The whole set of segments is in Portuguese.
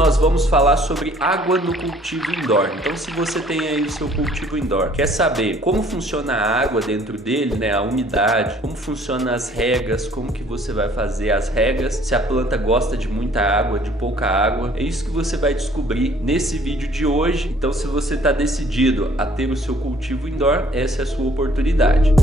nós vamos falar sobre água no cultivo indoor. Então, se você tem aí o seu cultivo indoor, quer saber como funciona a água dentro dele, né, a umidade, como funciona as regas, como que você vai fazer as regas, se a planta gosta de muita água, de pouca água, é isso que você vai descobrir nesse vídeo de hoje. Então, se você está decidido a ter o seu cultivo indoor, essa é a sua oportunidade.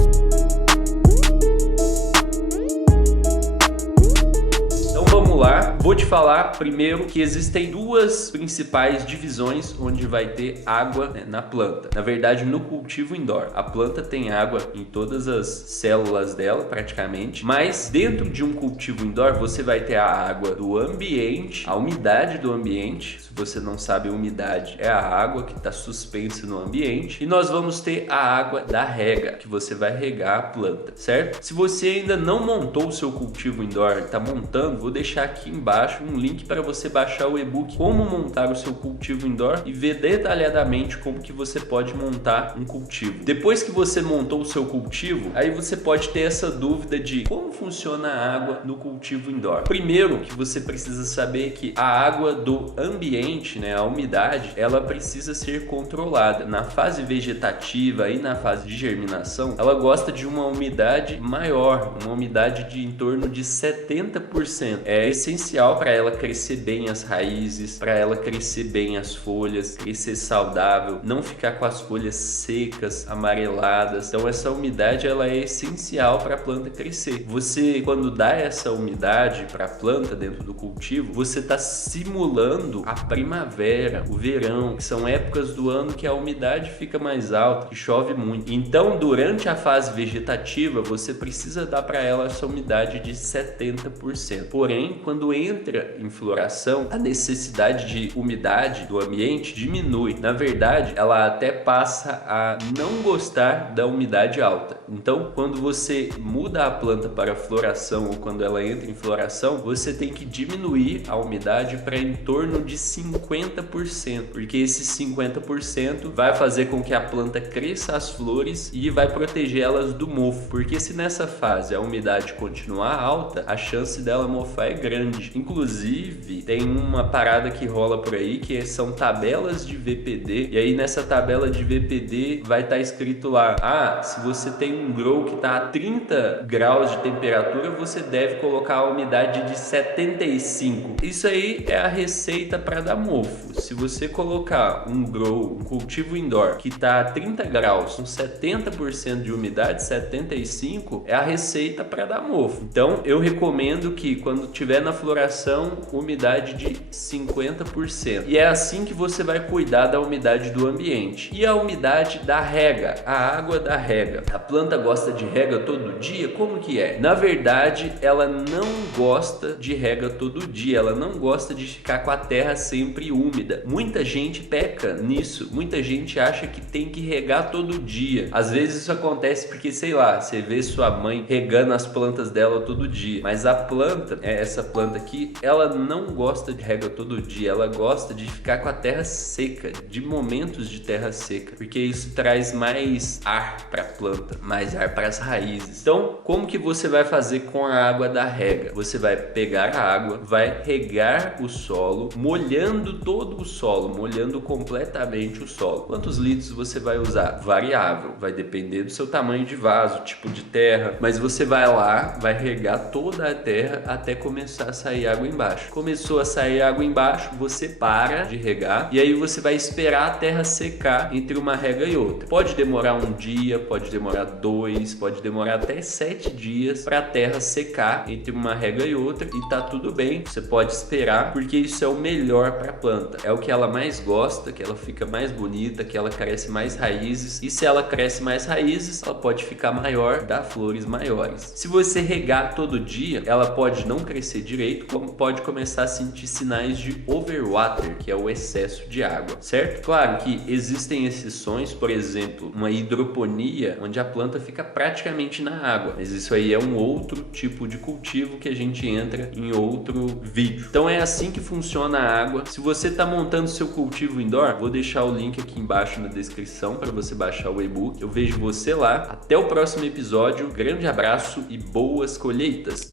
Vamos lá, vou te falar primeiro que existem duas principais divisões onde vai ter água, né, na planta. Na verdade, no cultivo indoor, a planta tem água em todas as células dela praticamente, mas dentro de um cultivo indoor você vai ter a água do ambiente, a umidade do ambiente. Se você não sabe, a umidade é a água que está suspensa no ambiente, e nós vamos ter a água da rega, que você vai regar a planta, certo? Se você ainda não montou o seu cultivo indoor, está montando, vou deixar aqui embaixo um link para você baixar o e-book Como Montar o Seu Cultivo Indoor e ver detalhadamente como que você pode montar um cultivo. Depois que você montou o seu cultivo, aí você pode ter essa dúvida de como funciona a água no cultivo indoor. Primeiro que você precisa saber que a água do ambiente, né, a umidade, ela precisa ser controlada. Na fase vegetativa e na fase de germinação, ela gosta de uma umidade maior, uma umidade de em torno de 70%. É essencial para ela crescer bem as raízes, para ela crescer bem as folhas, crescer saudável, não ficar com as folhas secas, amareladas. Então essa umidade ela é essencial para a planta crescer. Você, quando dá essa umidade para a planta dentro do cultivo, você está simulando a primavera, o verão, que são épocas do ano que a umidade fica mais alta, que chove muito. Então, durante a fase vegetativa, você precisa dar para ela essa umidade de 70%. Porém, quando entra em floração, a necessidade de umidade do ambiente diminui. Na verdade, ela até passa a não gostar da umidade alta. Então, quando você muda a planta para floração ou quando ela entra em floração, você tem que diminuir a umidade para em torno de 50%, porque esse 50% vai fazer com que a planta cresça as flores e vai proteger elas do mofo. Porque se nessa fase a umidade continuar alta, a chance dela mofar é grande. Inclusive, tem uma parada que rola por aí que são tabelas de VPD, e aí nessa tabela de VPD vai estar escrito lá: se você tem um grow que está a 30 graus de temperatura, você deve colocar a umidade de 75. Isso aí é a receita para dar mofo. Se você colocar um grow, um cultivo indoor que está a 30 graus com 70% de umidade, 75, é a receita para dar mofo. Então eu recomendo que quando tiver na floração, umidade de 50%. E é assim que você vai cuidar da umidade do ambiente. E a umidade da rega, a água da rega. A planta gosta de rega todo dia? Como que é? Na verdade, ela não gosta de rega todo dia. Ela não gosta de ficar com a terra sempre úmida. Muita gente peca nisso. Muita gente acha que tem que regar todo dia. Às vezes isso acontece porque, sei lá, você vê sua mãe regando as plantas dela todo dia. Mas a planta, essa planta aqui, ela não gosta de rega todo dia. Ela gosta de ficar com a terra seca, de momentos de terra seca, porque isso traz mais ar para a planta, mais ar para as raízes. Então, como que você vai fazer com a água da rega? Você vai pegar a água, vai regar o solo, molhando todo o solo, molhando completamente o solo. Quantos litros você vai usar? Variável, vai depender do seu tamanho de vaso, tipo de terra, mas você vai lá, vai regar toda a terra até começar a sair água embaixo. Começou a sair água embaixo, você para de regar e aí você vai esperar a terra secar entre uma rega e outra. Pode demorar um dia, pode demorar 2, pode demorar até 7 dias para a terra secar entre uma rega e outra, e tá tudo bem. Você pode esperar, porque isso é o melhor para a planta. É o que ela mais gosta, que ela fica mais bonita, que ela cresce mais raízes, e se ela cresce mais raízes, ela pode ficar maior, dar flores maiores. Se você regar todo dia, ela pode não crescer direito, como pode começar a sentir sinais de overwater, que é o excesso de água, certo? Claro que existem exceções, por exemplo, uma hidroponia, onde a planta fica praticamente na água, mas isso aí é um outro tipo de cultivo que a gente entra em outro vídeo. Então é assim que funciona a água. Se você está montando seu cultivo indoor, vou deixar o link aqui embaixo na descrição para você baixar o e-book. Eu vejo você lá. Até o próximo episódio. Grande abraço e boas colheitas!